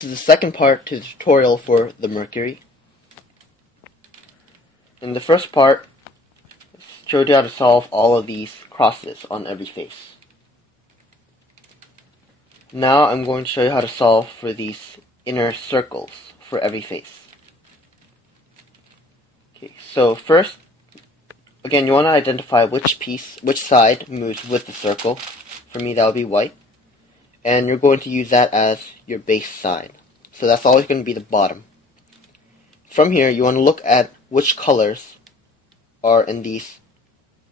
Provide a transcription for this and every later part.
This is the second part to the tutorial for the Mercury. In the first part, I showed you how to solve all of these crosses on every face. Now I'm going to show you how to solve for these inner circles for every face. Okay, so first, again, you want to identify which side moves with the circle. For me, that would be white. And you're going to use that as your base side. So that's always going to be the bottom. From here, you want to look at which colors are in these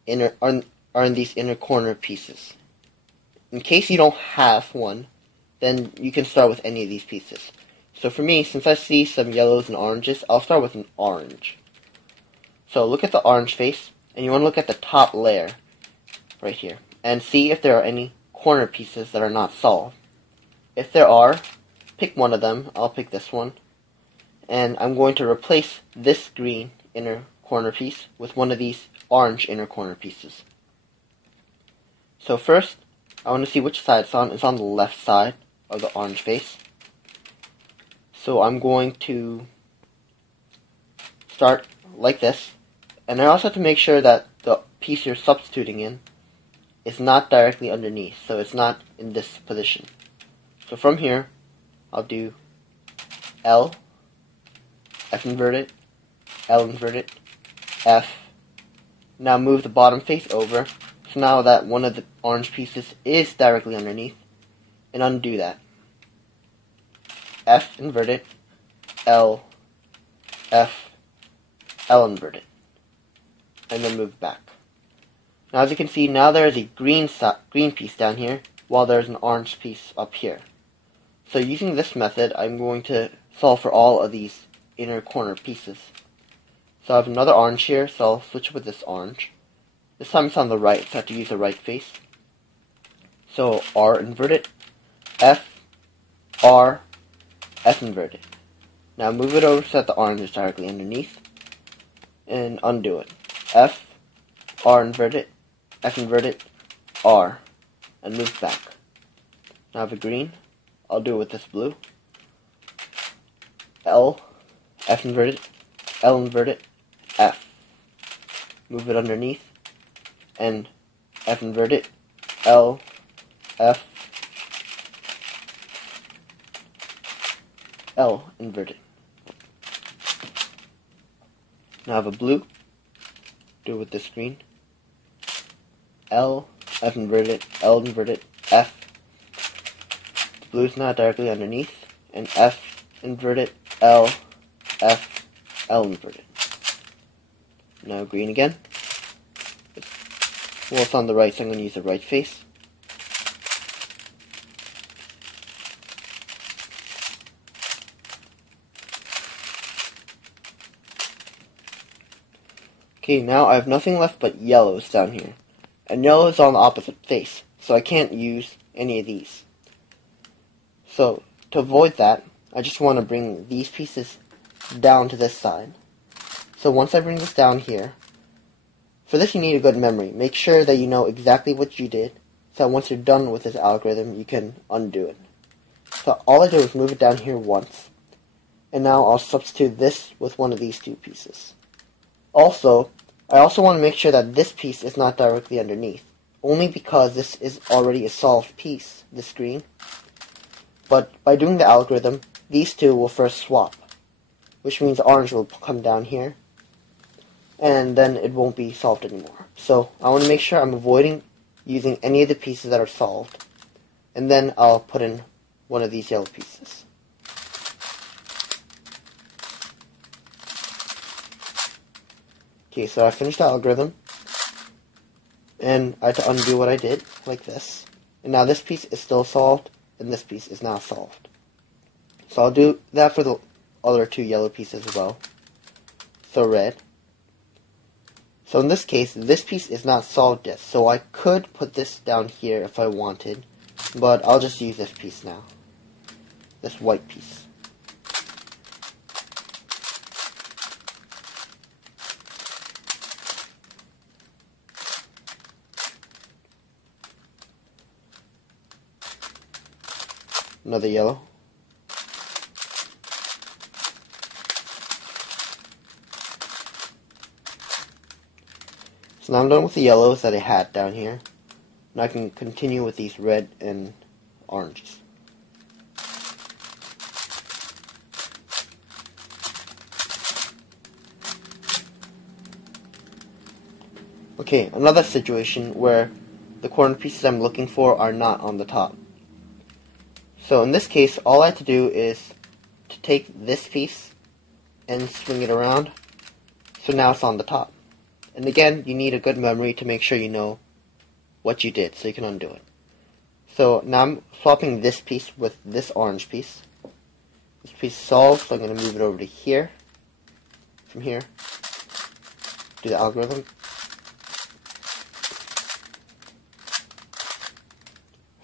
inner corner pieces. In case you don't have one, then you can start with any of these pieces. So for me, since I see some yellows and oranges, I'll start with an orange. So look at the orange face, and you want to look at the top layer right here, and see if there are any corner pieces that are not solved. If there are, pick one of them. I'll pick this one, and I'm going to replace this green inner corner piece with one of these orange inner corner pieces. So first, I want to see which side it's on. It's on the left side of the orange face. So I'm going to start like this, and I also have to make sure that the piece you're substituting in is not directly underneath, so it's not in this position. So from here, I'll do L, F inverted, L inverted, F. Now move the bottom face over, so now that one of the orange pieces is directly underneath, and undo that. F inverted, L, F, L inverted, and then move back. Now as you can see, now there is a green piece down here, while there is an orange piece up here. So using this method, I'm going to solve for all of these inner corner pieces. So I have another orange here, so I'll switch with this orange. This time it's on the right, so I have to use the right face. So R inverted, F, R, F inverted. Now move it over so that the orange is directly underneath, and undo it. F, R inverted, F inverted, R, and move back. Now I have a green. I'll do it with this blue. L, F inverted, L inverted, F. Move it underneath, and F inverted, L, F, L inverted. Now I have a blue. Do it with this green. L, F inverted, L inverted, F. The blue is not directly underneath, and F inverted, L, F, L inverted. Now green again. Well, it's on the right, so I'm going to use the right face. Okay, now I have nothing left but yellows down here. And yellow is on the opposite face, so I can't use any of these. So, to avoid that, I just want to bring these pieces down to this side. So once I bring this down here, for this you need a good memory. Make sure that you know exactly what you did, so that once you're done with this algorithm, you can undo it. So all I do is move it down here once, and now I'll substitute this with one of these two pieces. I also want to make sure that this piece is not directly underneath, only because this is already a solved piece, this green. But by doing the algorithm, these two will first swap, which means orange will come down here, and then it won't be solved anymore. So I want to make sure I'm avoiding using any of the pieces that are solved, and then I'll put in one of these yellow pieces. Okay, so I finished the algorithm, and I had to undo what I did, like this. And now this piece is still solved, and this piece is now solved. So I'll do that for the other two yellow pieces as well. So red. So in this case, this piece is not solved yet, so I could put this down here if I wanted, but I'll just use this piece now. This white piece. Another yellow. So now I'm done with the yellows that I had down here. Now I can continue with these red and oranges. Okay, another situation where the corner pieces I'm looking for are not on the top. So in this case, all I have to do is to take this piece and swing it around, so now it's on the top. And again, you need a good memory to make sure you know what you did so you can undo it. So now I'm swapping this piece with this orange piece. This piece is solved, so I'm going to move it over to here. From here, do the algorithm.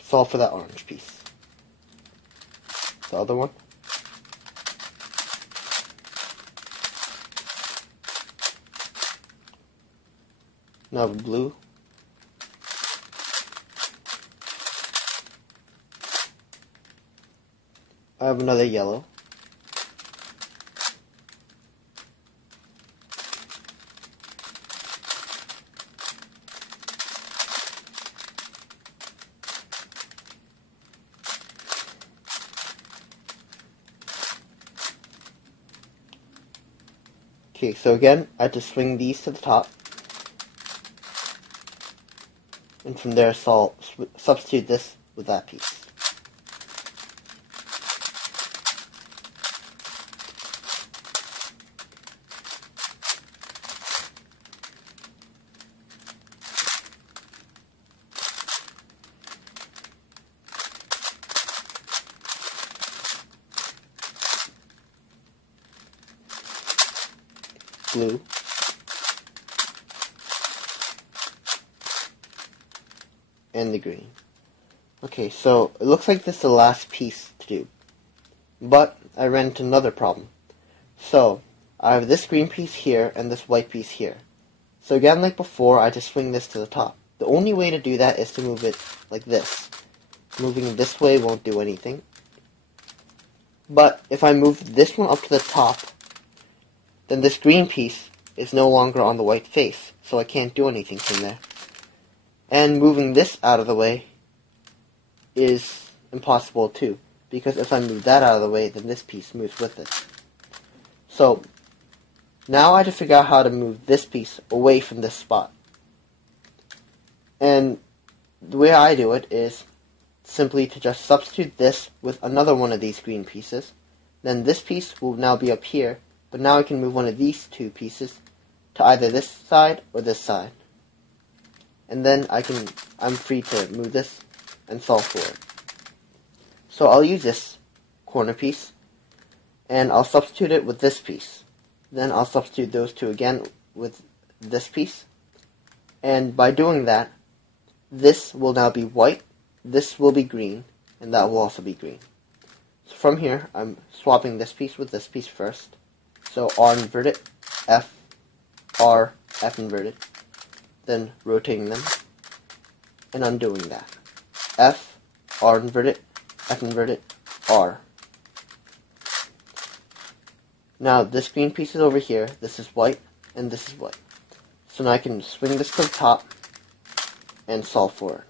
Solve for that orange piece. The other one. Now blue. I have another yellow. Okay, so again, I have to swing these to the top. And from there, substitute this with that piece. Blue. And the green. Okay, so it looks like this is the last piece to do. But I ran into another problem. So I have this green piece here and this white piece here. So again, like before, I just swing this to the top. The only way to do that is to move it like this. Moving it this way won't do anything. But if I move this one up to the top, then this green piece is no longer on the white face, so I can't do anything from there. And moving this out of the way is impossible too, because if I move that out of the way, then this piece moves with it. So now I have to figure out how to move this piece away from this spot. And the way I do it is simply to just substitute this with another one of these green pieces. Then this piece will now be up here, but now I can move one of these two pieces to either this side or this side. And then I'm free to move this and solve for it. So I'll use this corner piece, and I'll substitute it with this piece. Then I'll substitute those two again with this piece. And by doing that, this will now be white, this will be green, and that will also be green. So from here, I'm swapping this piece with this piece first. So R inverted, F, R, F inverted. Then rotating them and undoing that. F, R inverted, F inverted, R. Now this green piece is over here, this is white, and this is white. So now I can swing this to the top and solve for it.